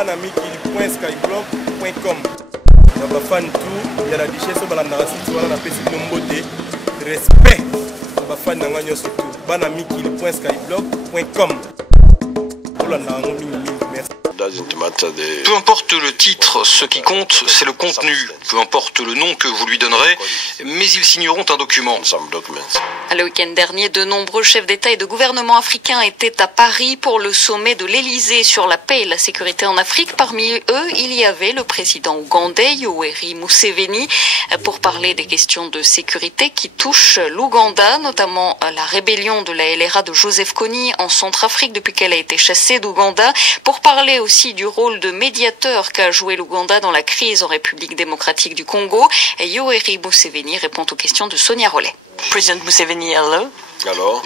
banamikili.skyblock.com. Na bafan tout, il y a la richesse dans la narration, voilà la petite nombre respect. Na bafan nanga nyonso tout, banamikili.skyblock.com. Peu importe le titre, ce qui compte, c'est le contenu. Peu importe le nom que vous lui donnerez, mais ils signeront un document. Le week-end dernier, de nombreux chefs d'État et de gouvernement africains étaient à Paris pour le sommet de l'Élysée sur la paix et la sécurité en Afrique. Parmi eux, il y avait le président ougandais, Yoweri Museveni, pour parler des questions de sécurité qui touchent l'Ouganda, notamment la rébellion de la LRA de Joseph Kony en Centrafrique depuis qu'elle a été chassée d'Ouganda, pour parler aussi du rôle de médiateur qu'a joué l'Ouganda dans la crise en République démocratique du Congo. Et Yoweri Museveni répond aux questions de Sonia Rollet. President Museveni, hello. Alors,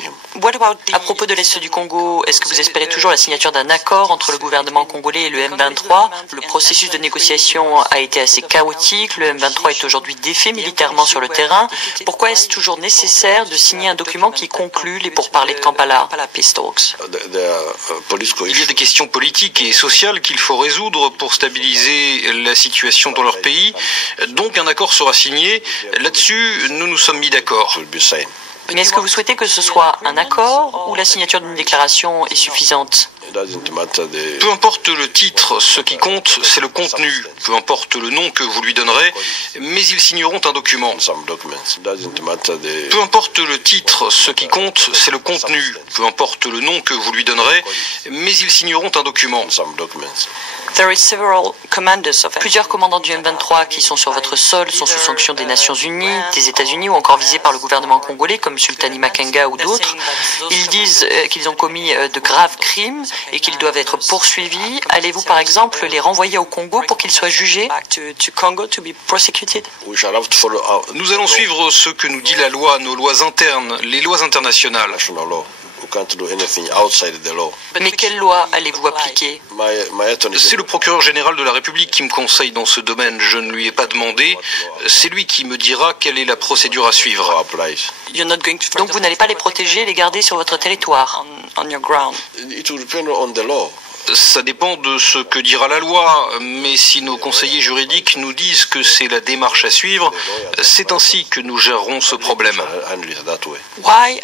À propos de l'Est du Congo, est-ce que vous espérez toujours la signature d'un accord entre le gouvernement congolais et le M23? Le processus de négociation a été assez chaotique, le M23 est aujourd'hui défait militairement sur le terrain. Pourquoi est-ce toujours nécessaire de signer un document qui conclut les pourparlers de Kampala? il y a des questions politiques et sociales qu'il faut résoudre pour stabiliser la situation dans leur pays. Donc un accord sera signé. Là-dessus, nous nous sommes mis d'accord. Mais est-ce que vous souhaitez que ce soit un accord ou la signature d'une déclaration est suffisante? Peu importe le titre, ce qui compte, c'est le contenu. Peu importe le nom que vous lui donnerez, mais ils signeront un document. Peu importe le titre, ce qui compte, c'est le contenu. Peu importe le nom que vous lui donnerez, mais ils signeront un document. Plusieurs commandants du M23 qui sont sur votre sol sont sous sanction des Nations Unies, des États-Unis ou encore visés par le gouvernement congolais comme Sultani Makenga ou d'autres. Ils disent qu'ils ont commis de graves crimes et qu'ils doivent être poursuivis. Allez-vous par exemple les renvoyer au Congo pour qu'ils soient jugés? Nous allons suivre ce que nous dit la loi, nos lois internes, les lois internationales. Mais quelle loi allez-vous appliquer? C'est le procureur général de la République qui me conseille dans ce domaine. Je ne lui ai pas demandé. C'est lui qui me dira quelle est la procédure à suivre. Donc vous n'allez pas les protéger et les garder sur votre territoire? Ça dépend de ce que dira la loi, mais si nos conseillers juridiques nous disent que c'est la démarche à suivre, c'est ainsi que nous gérerons ce problème.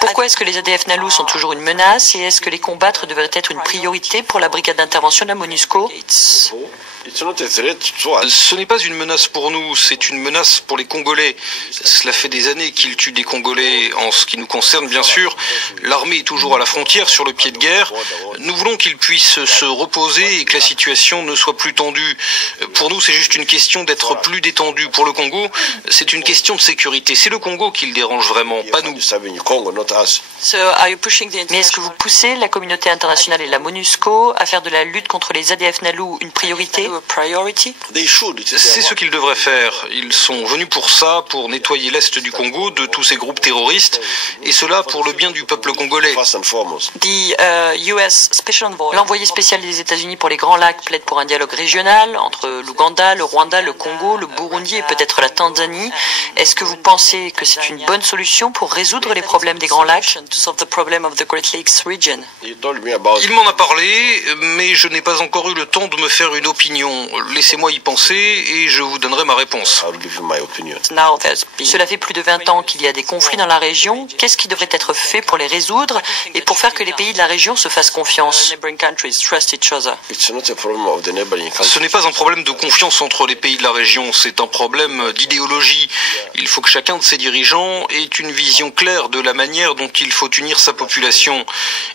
Pourquoi est-ce que les ADF NALU sont toujours une menace et est-ce que les combattre devrait être une priorité pour la brigade d'intervention de la MONUSCO? Ce n'est pas une menace pour nous, c'est une menace pour les Congolais. Cela fait des années qu'ils tuent des Congolais. En ce qui nous concerne, bien sûr, l'armée est toujours à la frontière, sur le pied de guerre. Nous voulons qu'ils puissent se reposer et que la situation ne soit plus tendue. Pour nous, c'est juste une question d'être plus détendu. Pour le Congo, c'est une question de sécurité. C'est le Congo qui le dérange vraiment, pas nous. Mais est-ce que vous poussez la communauté internationale et la MONUSCO à faire de la lutte contre les ADF NALU une priorité? C'est ce qu'ils devraient faire. Ils sont venus pour ça, pour nettoyer l'Est du Congo de tous ces groupes terroristes, et cela pour le bien du peuple congolais. L'envoyé spécial des États-Unis pour les Grands Lacs plaide pour un dialogue régional entre l'Ouganda, le Rwanda, le Congo, le Burundi et peut-être la Tanzanie. Est-ce que vous pensez que c'est une bonne solution pour résoudre les problèmes des Grands Lacs? Il m'en a parlé, mais je n'ai pas encore eu le temps de me faire une opinion. Laissez-moi y penser et je vous donnerai ma réponse. Cela fait plus de 20 ans qu'il y a des conflits dans la région. Qu'est-ce qui devrait être fait pour les résoudre et pour faire que les pays de la région se fassent confiance? Ce n'est pas un problème de confiance entre les pays de la région, c'est un problème d'idéologie. Il faut que chacun de ses dirigeants ait une vision claire de la manière dont il faut unir sa population.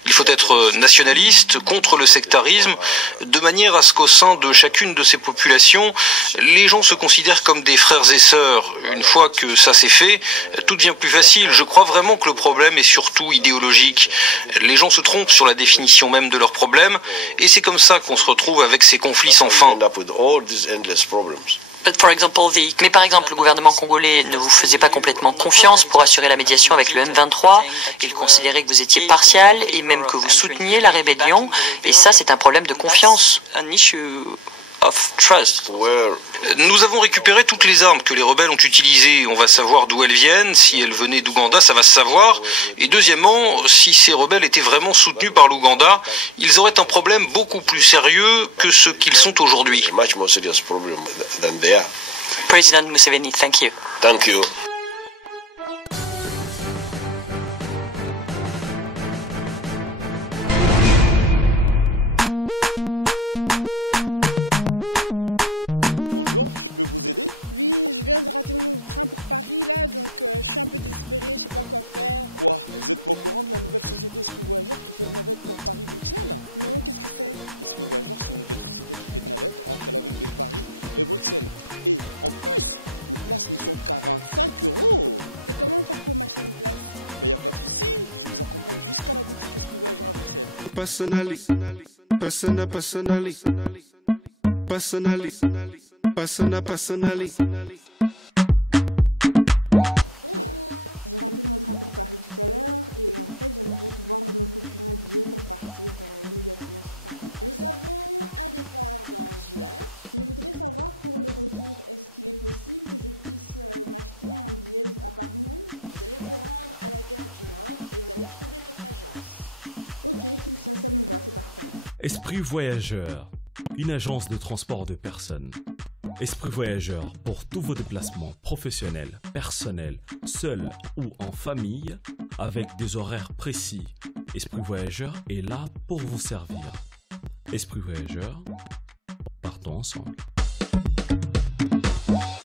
Il faut être nationaliste, contre le sectarisme, de manière à ce qu'au sein de chacune de ces populations, les gens se considèrent comme des frères et sœurs. Une fois que ça s'est fait, tout devient plus facile. Je crois vraiment que le problème est surtout idéologique. Les gens se trompent sur la définition même de leurs problèmes, et c'est comme ça qu'on se retrouve avec ces conflits sans fin. Mais par exemple, le gouvernement congolais ne vous faisait pas complètement confiance pour assurer la médiation avec le M23. Il considérait que vous étiez partial et même que vous souteniez la rébellion. Et ça, c'est un problème de confiance. of trust. Nous avons récupéré toutes les armes que les rebelles ont utilisées. On va savoir d'où elles viennent. Si elles venaient d'Ouganda, ça va se savoir. Et deuxièmement, si ces rebelles étaient vraiment soutenus par l'Ouganda, ils auraient un problème beaucoup plus sérieux que ce qu'ils sont aujourd'hui. President Museveni, thank you. Thank you. Personally, personally. Esprit Voyageur, une agence de transport de personnes. Esprit Voyageur pour tous vos déplacements professionnels, personnels, seuls ou en famille, avec des horaires précis. Esprit Voyageur est là pour vous servir. Esprit Voyageur, partons ensemble.